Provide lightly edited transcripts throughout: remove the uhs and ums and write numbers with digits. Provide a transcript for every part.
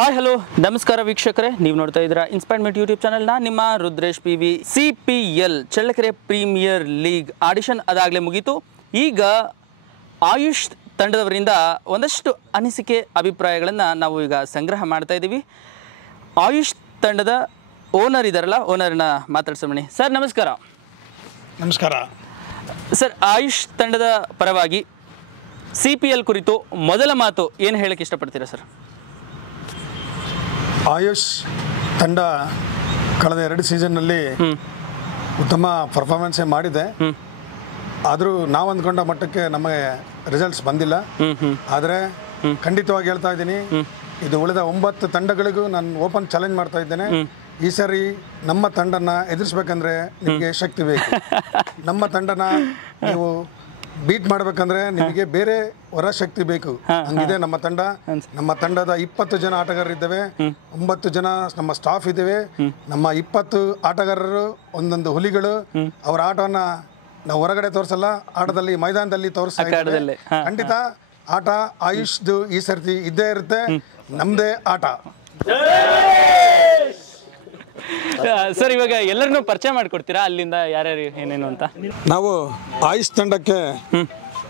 Hi hello ನಮಸ್ಕಾರ ವೀಕ್ಷಕರೇ, ನೀವು ನೋಡ್ತಾ ಇದ್ದೀರಾ ಇನ್ಸ್ಪೈರ್ಮೆಂಟ್ ಯೂಟ್ಯೂಬ್ ಚಾನಲ್. ನಾನು ನಿಮ್ಮ Rudresh PV. CPL Challakere premier league audition ಅದಾಗಲೇ ಮುಗೀತು. ಈಗ ಆಯುಷ್ ತಂಡದವರಿಂದ ಒಂದಷ್ಟು ಅನಿಸಿಕೆ ಅಭಿಪ್ರಾಯಗಳನ್ನು ನಾವು ಈಗ ಸಂಗ್ರಹ ಮಾಡ್ತಾ ಇದ್ದೀವಿ. ಆಯುಷ್ ತಂಡದ ಓನರ್ ಇದ್ದಾರಲ್ಲ, ಓನರ್ನ ಮಾತಾಡ್ಸೋಣ. ಸರ್ ನಮಸ್ಕಾರ. ನಮಸ್ಕಾರ ಸರ್, ಆಯುಷ್ ತಂಡದ ಪರವಾಗಿ CPL ಕುರಿತು ಮೊದಲ ಮಾತು ಏನು ಹೇಳಕ್ಕೆ ಇಷ್ಟಪಡ್ತೀರಾ ಸರ್? ಆಯುಷ್ ತಂಡ ಕಳೆದ 2 ಸೀಸನ್ನಲ್ಲಿ ಉತ್ತಮ ಪರ್ಫಾರ್ಮೆನ್ಸೇ ಮಾಡಿದೆ. ಆದರೂ ನಾವು ಅಂದ್ಕೊಂಡ ಮಟ್ಟಕ್ಕೆ ನಮಗೆ ರಿಸಲ್ಟ್ಸ್ ಬಂದಿಲ್ಲ. ಆದರೆ ಖಂಡಿತವಾಗಿ ಹೇಳ್ತಾ ಇದ್ದೀನಿ, ಇದು ಉಳಿದ 9 ತಂಡಗಳಿಗೂ ನಾನು ಓಪನ್ ಚಾಲೆಂಜ್ ಮಾಡ್ತಾ ಇದ್ದೇನೆ. ಈ ಸರಿ ನಮ್ಮ ತಂಡನ ಎದುರಿಸ್ಬೇಕಂದ್ರೆ ನಿಮಗೆ ಶಕ್ತಿ ಬೇಕು. ನಮ್ಮ ತಂಡನ ನೀವು ಬೀಟ್ ಮಾಡ್ಬೇಕಂದ್ರೆ ನಿಮಗೆ ಬೇರೆ ಹೊರ ಶಕ್ತಿ ಬೇಕು. ಹಂಗಿದೆ ನಮ್ಮ ತಂಡ. ನಮ್ಮ ತಂಡದ 20 ಜನ ಆಟಗಾರರಿದ್ದೇವೆ, 9 ಜನ ನಮ್ಮ ಸ್ಟಾಫ್ ಇದ್ದೇವೆ. ನಮ್ಮ 20 ಆಟಗಾರರು ಒಂದೊಂದು ಹುಲಿಗಳು. ಅವರ ಆಟವನ್ನ ನಾವು ಹೊರಗಡೆ ತೋರಿಸಲ್ಲ, ಆಟದಲ್ಲಿ ಮೈದಾನದಲ್ಲಿ ತೋರಿಸ್ತಾ ಇದ್ದೇವೆ. ಖಂಡಿತ ಆಟ ಆಯುಷ್ದು ಈ ಸರ್ತಿ ಇದ್ದೇ ಇರುತ್ತೆ, ನಮ್ದೇ ಆಟ. ಸರ್, ಇವಾಗ ಎಲ್ಲರನ್ನೂ ಪರಿಚಯ ಮಾಡಿಕೊಡ್ತೀರಾ, ಅಲ್ಲಿಂದ ಯಾರ್ಯಾರು ಏನೇನು ಅಂತ? ನಾವು ಆಯುಷ್ ತಂಡಕ್ಕೆ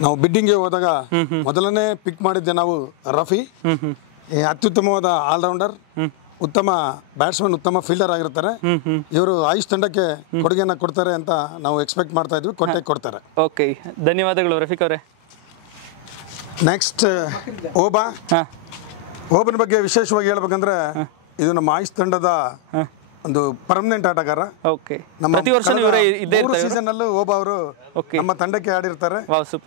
ನಾವು ಬಿಡ್ಡಿಂಗ್ಗೆ ಹೋದಾಗ ಮೊದಲನೇ ಪಿಕ್ ಮಾಡಿದ್ದೆ ನಾವು ರಫಿ. ಅತ್ಯುತ್ತಮವಾದ ಆಲ್ರೌಂಡರ್, ಉತ್ತಮ ಬ್ಯಾಟ್ಸ್ಮನ್, ಉತ್ತಮ ಫೀಲ್ಡರ್ ಆಗಿರ್ತಾರೆ. ಇವರು ಆಯುಷ್ ತಂಡಕ್ಕೆ ಕೊಡುಗೆಯನ್ನು ಕೊಡ್ತಾರೆ ಅಂತ ನಾವು ಎಕ್ಸ್ಪೆಕ್ಟ್ ಮಾಡ್ತಾ ಇದ್ವಿ. ಕೊಡ್ತಾರೆ. ಓಕೆ, ಧನ್ಯವಾದಗಳು ರಫೀಕ್ ಅವರೇ. ನೆಕ್ಸ್ಟ್ ಓಬನ್ ಬಗ್ಗೆ ವಿಶೇಷವಾಗಿ ಹೇಳ್ಬೇಕಂದ್ರೆ, ಇದು ನಮ್ಮ ಆಯುಷ್ ತಂಡದ ಒಂದು ಪರ್ಮನೆಂಟ್ ಆಟಗಾರ. ಪ್ರತಿ ವರ್ಷ ಸೀಸನ್ ಅಲ್ಲೂ ಓಬಾ ಅವರು ನಮ್ಮ ತಂಡಕ್ಕೆ ಆಡಿರ್ತಾರೆ.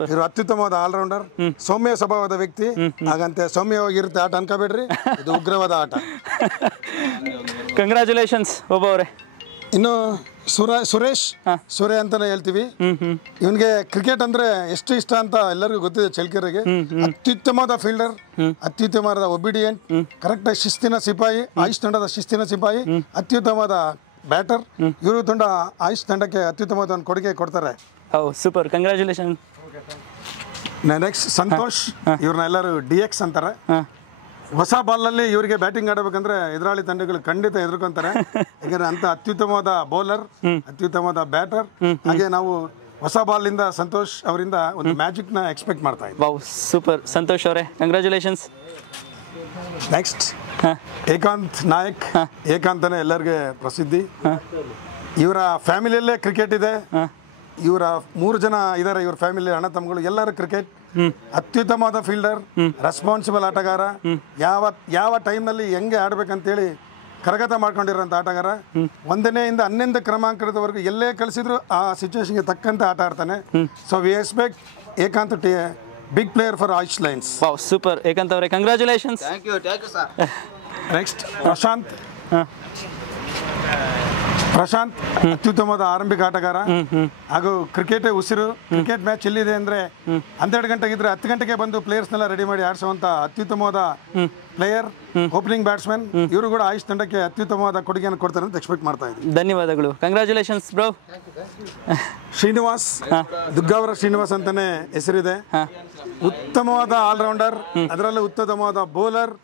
ಇವರು ಅತ್ಯುತ್ತಮವಾದ ಆಲ್ರೌಂಡರ್, ಸೌಮ್ಯ ಸ್ವಭಾವದ ವ್ಯಕ್ತಿ. ಹಾಗಂತೆ ಸೌಮ್ಯವಾಗಿರುತ್ತೆ ಆಟ ಅನ್ಕೋಬೇಡ್ರಿ, ಇದು ಉಗ್ರವಾದ ಆಟ. ಕಂಗ್ರ್ಯಾಚುಲೇಷನ್ಸ್ ಓಬಾ ಅವರೇ. ಇನ್ನು ಸುರೇಶ್ ಸೂರ್ಯ ಅಂತಾನೆ ಹೇಳ್ತೀವಿ. ಇವನ್ಗೆ ಕ್ರಿಕೆಟ್ ಅಂದ್ರೆ ಎಷ್ಟು ಇಷ್ಟ ಅಂತ ಎಲ್ಲರಿಗೂ ಗೊತ್ತಿದೆ ಚಳ್ಳಕೆರೆಗೆ. ಅತ್ಯುತ್ತಮವಾದ ಫೀಲ್ಡರ್, ಅತ್ಯುತ್ತಮವಾದ ಒಬಿಡಿಯಂಟ್, ಕರೆಕ್ಟ್ ಶಿಸ್ತಿನ ಸಿಪಾಯಿ, ಆಯುಷ್ ತಂಡದ ಶಿಸ್ತಿನ ಸಿಪಾಯಿ, ಅತ್ಯುತ್ತಮವಾದ ಬ್ಯಾಟರ್. ಇವರು ತಂಡ ಆಯುಷ್ ತಂಡಕ್ಕೆ ಅತ್ಯುತ್ತಮವಾದ ಒಂದು ಕೊಡುಗೆ ಕೊಡ್ತಾರೆ. Super, congratulation. ನೆಕ್ಸ್ಟ್ ಸಂತೋಷ್, ಇವ್ರನ್ನ ಎಲ್ಲರೂ DX ಅಂತಾರೆ. ಹೊಸ ಬಾಲ್ನಲ್ಲಿ ಇವರಿಗೆ ಬ್ಯಾಟಿಂಗ್ ಆಡಬೇಕಂದ್ರೆ ಎದುರಾಳಿ ತಂಡಗಳು ಖಂಡಿತ ಎದುರ್ಕೊಂತಾರೆ. ಯಾಕಂದ್ರೆ ಅಂತ ಅತ್ಯುತ್ತಮವಾದ ಬೌಲರ್, ಅತ್ಯುತ್ತಮವಾದ ಬ್ಯಾಟರ್. ಹಾಗೆ ನಾವು ಹೊಸ ಬಾಲ್ನಿಂದ ಸಂತೋಷ್ ಅವರಿಂದ ಒಂದು ಮ್ಯಾಜಿಕ್ ನ ಎಕ್ಸ್ಪೆಕ್ಟ್ ಮಾಡ್ತಾ ಇದ್ದೀವಿ. ಸೂಪರ್ ಸಂತೋಷ್ ಅವರೇ, ಕಂಗ್ರ್ಯಾಚುಲೇಷನ್ಸ್. ನೆಕ್ಸ್ಟ್ ಏಕಾಂತ್ ನಾಯಕ್. ಏಕಾಂತನೇ ಎಲ್ಲರಿಗೆ ಪ್ರಸಿದ್ಧಿ. ಇವರ ಫ್ಯಾಮಿಲಿಯಲ್ಲೇ ಕ್ರಿಕೆಟ್ ಇದೆ. ಇವರ 3 ಜನ ಇದ್ದಾರೆ. ಇವ್ರ ಫ್ಯಾಮಿಲಿ ಅಣ್ಣ ತಮ್ಮಗಳು ಎಲ್ಲರೂ ಕ್ರಿಕೆಟ್. ಅತ್ಯುತ್ತಮವಾದ ಫೀಲ್ಡರ್, ರೆಸ್ಪಾನ್ಸಿಬಲ್ ಆಟಗಾರ. ಯಾವ ಟೈಮ್ನಲ್ಲಿ ಹೆಂಗೆ ಆಡ್ಬೇಕಂತೇಳಿ ಕರಗತ ಮಾಡ್ಕೊಂಡಿರೋಂಥ ಆಟಗಾರ. 1ನೇಯಿಂದ 11ನೇ ಕ್ರಮಾಂಕದವರೆಗೂ ಎಲ್ಲೇ ಕಳಿಸಿದ್ರು ಆ ಸಿಚುವೇಶನ್ಗೆ ತಕ್ಕಂತೆ ಆಟ ಆಡ್ತಾನೆ. So we expect Ekant to a big player for Ayush lions. Super Ekant ಅವರೇ, ಕಂಗ್ರ್ಯಾಚುಲೇಷನ್ಸ್. ನೆಕ್ಸ್ಟ್ ಪ್ರಶಾಂತ್ ಅತ್ಯುತ್ತಮವಾದ ಆರಂಭಿಕ ಆಟಗಾರ ಹಾಗೂ ಕ್ರಿಕೆಟೇ ಉಸಿರು. ಕ್ರಿಕೆಟ್ ಮ್ಯಾಚ್ ಎಲ್ಲಿದೆ ಅಂದ್ರೆ 12 ಗಂಟೆಗಿದ್ರೆ 10 ಗಂಟೆಗೆ ಬಂದು ಪ್ಲೇಯರ್ಸ್ನೆಲ್ಲ ರೆಡಿ ಮಾಡಿ ಆಡಿಸುವಂತ ಅತ್ಯುತ್ತಮವಾದ ಪ್ಲೇಯರ್, ಓಪನಿಂಗ್ ಬ್ಯಾಟ್ಸ್ಮನ್. ಇವರು ಕೂಡ ಆಯುಷ್ ತಂಡಕ್ಕೆ ಅತ್ಯುತ್ತಮವಾದ ಕೊಡುಗೆಯನ್ನು ಕೊಡ್ತಾರೆ ಅಂತ ಎಕ್ಸ್ಪೆಕ್ಟ್ ಮಾಡ್ತಾ ಇದ್ದೀವಿ. ಧನ್ಯವಾದಗಳು, ಕಂಗ್ರ್ಯಾಚುಲೇಷನ್ಸ್ ಬ್ರೋ. ಶ್ರೀನಿವಾಸ್, ದುಗ್ಗಾವರ ಶ್ರೀನಿವಾಸ್ ಅಂತಾನೆ ಹೆಸರಿದೆ. ಉತ್ತಮವಾದ ಆಲ್ರೌಂಡರ್, ಅದರಲ್ಲೂ ಉತ್ತಮವಾದ ಬೌಲರ್.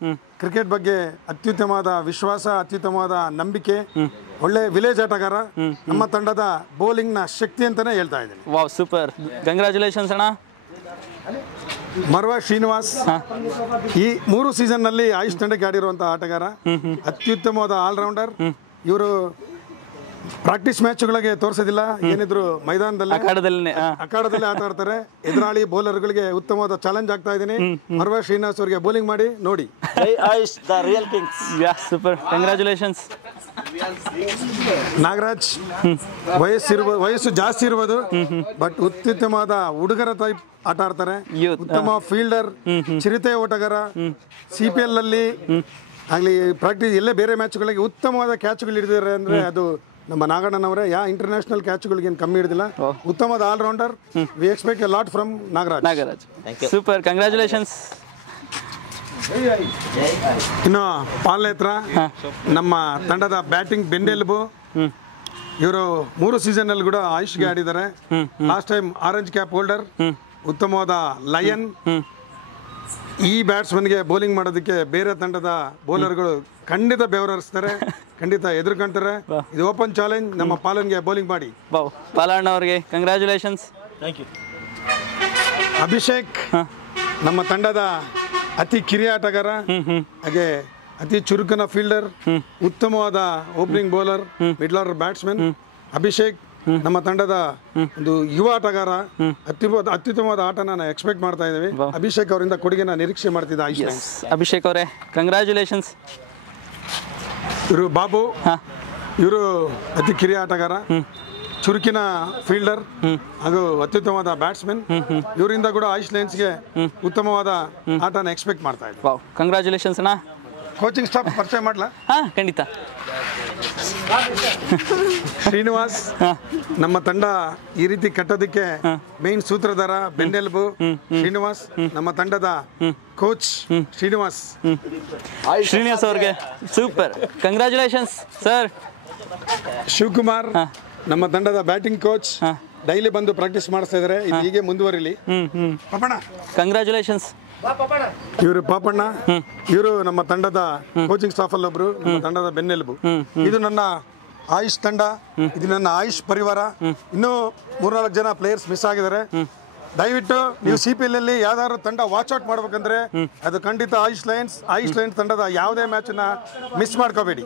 ಕ್ರಿಕೆಟ್ ಬಗ್ಗೆ ಅತ್ಯುತ್ತಮವಾದ ವಿಶ್ವಾಸ, ಅತ್ಯುತ್ತಮವಾದ ನಂಬಿಕೆ, ಒಳ್ಳೆ ವಿಲೇಜ್ ಆಟಗಾರ. ನಮ್ಮ ತಂಡದ ಬೌಲಿಂಗ್ ನ ಶಕ್ತಿ ಅಂತಾನೆ ಹೇಳ್ತಾ ಇದ್ದೀನಿ. ಸೂಪರ್, ಕಂಗ್ರ್ಯಾಚುಲೇಷನ್ಸ್ ಅಣ್ಣ. ಮರ್ವಾ ಶ್ರೀನಿವಾಸ್ ಈ 3 ಸೀಸನ್ ನಲ್ಲಿ ಆಯುಷ್ ತಂಡಕ್ಕೆ ಆಡಿರುವಂತಹ ಆಟಗಾರ, ಅತ್ಯುತ್ತಮವಾದ ಆಲ್ರೌಂಡರ್. ಇವರು ಪ್ರಾಕ್ಟೀಸ್ ಮ್ಯಾಚ್ಗಳಿಗೆ ತೋರಿಸೋದಿಲ್ಲ, ಏನಿದ್ರು ಮೈದಾನದಲ್ಲಿ ಅಖಾಡದಲ್ಲಿ ಆಟ ಆಡ್ತಾರೆ. ಎದುರಾಳಿ ಬೌಲರ್ಗಳಿಗೆ ಉತ್ತಮವಾದ ಚಾಲೆಂಜ್ ಆಗ್ತಾ ಇದ್ದೀನಿ. ಮರ್ವಾ ಶ್ರೀನಿವಾಸ್ ಅವರಿಗೆ ಬೌಲಿಂಗ್ ಮಾಡಿ ನೋಡಿ. Super, congratulations. ನಾಗರಾಜ್, ವಯಸ್ಸು ಜಾಸ್ತಿ ಇರ್ಬೋದು, ಬಟ್ ಅತ್ಯುತ್ತಮವಾದ ಹುಡುಗರ ಟೈಪ್ ಆಟ ಆಡ್ತಾರೆ. ಉತ್ತಮ ಫೀಲ್ಡರ್, ಚಿರತೆ ಓಟಗಾರ. CPL ನಲ್ಲಿ ಆಗ್ಲಿ ಪ್ರಾಕ್ಟೀಸ್ ಎಲ್ಲೇ ಬೇರೆ ಮ್ಯಾಚ್ಗಳಿಗೆ ಉತ್ತಮವಾದ ಕ್ಯಾಚ್ಗಳು ಹಿಡಿದಿದ್ದಾರೆ ಅಂದ್ರೆ ಅದು ನಮ್ಮ ನಾಗಣ್ಣನವರೇ. ಇಂಟರ್ನ್ಯಾಷನಲ್ ಕ್ಯಾಚ್ಗಳಿಗೆ ಏನು ಕಮ್ಮಿ ಹಿಡಿದಿಲ್ಲ. ಉತ್ತಮವಾದ allrounder. We expect a lot from Nagaraj. Super, congratulations. ಇನ್ನು ಪಾಲ್ನೇತ್ರ, ನಮ್ಮ ತಂಡದ ಬ್ಯಾಟಿಂಗ್ ಬೆನ್ನೆಲುಬು. ಇವರು 3 ಸೀಸನ್ ಅಲ್ಲಿ ಕೂಡ ಆಯುಷ್ಗೆ ಆಡಿದ್ದಾರೆ. Last time orange cap holder, ಉತ್ತಮವಾದ ಲಯನ್. ಈ ಬ್ಯಾಟ್ಸ್ಮನ್ಗೆ ಬೌಲಿಂಗ್ ಮಾಡೋದಕ್ಕೆ ಬೇರೆ ತಂಡದ ಬೌಲರ್ಗಳು ಖಂಡಿತ ಬೆವರಿಸ್ತಾರೆ, ಖಂಡಿತ ಎದುರ್ಕೊಂತಾರೆ. ಇದು ಓಪನ್ ಚಾಲೆಂಜ್. ನಮ್ಮ ಪಾಲನ್ಗೆ ಬೌಲಿಂಗ್ ಮಾಡಿ. ಪಾಲಣ್ಣ ಅವ್ರಿಗೆ ಕಂಗ್ರ್ಯಾಚುಲೇಷನ್ಸ್. Thank you. ಅಭಿಷೇಕ್ ನಮ್ಮ ತಂಡದ ಅತಿ ಕಿರಿಯ ಆಟಗಾರ, ಹಾಗೆ ಅತಿ ಚುರುಕನ ಫೀಲ್ಡರ್, ಉತ್ತಮವಾದ opening bowler, middle order batsman. Abhishek ನಮ್ಮ ತಂಡದ ಒಂದು ಯುವ ಆಟಗಾರ, ಅತ್ಯುತ್ತಮವಾದ ಆಟನ ನಾವು ಎಕ್ಸ್ಪೆಕ್ಟ್ ಮಾಡ್ತಾ ಇದ್ದೀವಿ. ಅಭಿಷೇಕ್ ಅವರಿಂದ ಕೊಡುಗೆನ ನಿರೀಕ್ಷೆ ಮಾಡ್ತಿದ್ದ ಐಸ್. ಅಭಿಷೇಕ್ ಅವರೇ ಕಂಗ್ರ್ಯಾಚುಲೇಷನ್ಸ್. ಇವರು ಬಾಬು, ಇವರು ಅತಿ ಕಿರಿಯ ಆಟಗಾರ, ಚುರುಕಿನ ಫೀಲ್ಡರ್ ಹಾಗೂ ಅತ್ಯುತ್ತಮವಾದ ಬ್ಯಾಟ್ಸ್ಮನ್. ಇವರಿಂದ ಕೂಡ ಐಸ್ ಲೈನ್ಸ್ಗೆ ಉತ್ತಮವಾದ ಆಟನ ಎಕ್ಸ್ಪೆಕ್ಟ್ ಮಾಡ್ತಾ ಇದ್ದೀವಿ. ಕಂಗ್ರ್ಯಾಚುಲೇಷನ್ಸ್ ಅಣ್ಣ. ಕೋಚಿಂಗ್ ಸ್ಟಾಫ್ ಪರಿಚಯ ಮಾಡಲಾ? ಖಂಡಿತ. ಶ್ರೀನಿವಾಸ್ ನಮ್ಮ ತಂಡ ಈ ರೀತಿ ಕಟ್ಟೋದಕ್ಕೆ ಮೇನ್ ಸೂತ್ರಧಾರ, ಬೆನ್ನೆಲುಬು ಶ್ರೀನಿವಾಸ್. ನಮ್ಮ ತಂಡದ ಕೋಚ್ ಶ್ರೀನಿವಾಸ್ ಅವ್ರಿಗೆ ಸೂಪರ್ ಕಂಗ್ರ್ಯಾಚುಲೇಷನ್ಸ್ ಸರ್. ಶಿವಕುಮಾರ್ ನಮ್ಮ ತಂಡದ ಬ್ಯಾಟಿಂಗ್ ಕೋಚ್, ಡೈಲಿ ಬಂದು ಪ್ರಾಕ್ಟೀಸ್ ಮಾಡಿಸ್ತಾ ಇದ್ದಾರೆ. ಇದು ಹೀಗೆ ಮುಂದುವರಿಲಿ. ಪಾಪಣ್ಣ ಕಂಗ್ರ್ಯಾಚುಲೇಷನ್ಸ್. ಇವರು ಪಾಪಣ್ಣ, ಇವರು ನಮ್ಮ ತಂಡದ ಕೋಚಿಂಗ್ ಸ್ಟಾಫ್ ಅಲ್ಲಿ ಒಬ್ರು, ನಮ್ಮ ತಂಡದ ಬೆನ್ನೆಲುಬು. ಇದು ನನ್ನ ಆಯುಷ್ ತಂಡ, ಇದು ನನ್ನ ಆಯುಷ್ ಪರಿವಾರ. ಇನ್ನೂ 3-4 ಜನ ಪ್ಲೇಯರ್ಸ್ ಮಿಸ್ ಆಗಿದ್ದಾರೆ. ದಯವಿಟ್ಟು ನೀವು CPL ಅಲ್ಲಿ ಯಾವ್ದಾದ್ರು ತಂಡ ವಾಚ್ ಔಟ್ ಮಾಡ್ಬೇಕಂದ್ರೆ ಅದು ಖಂಡಿತ ಆಯುಷ್ ಲಯನ್ಸ್ ತಂಡದ ಯಾವುದೇ ಮ್ಯಾಚ್ ನ ಮಿಸ್ ಮಾಡ್ಕೋಬೇಡಿ.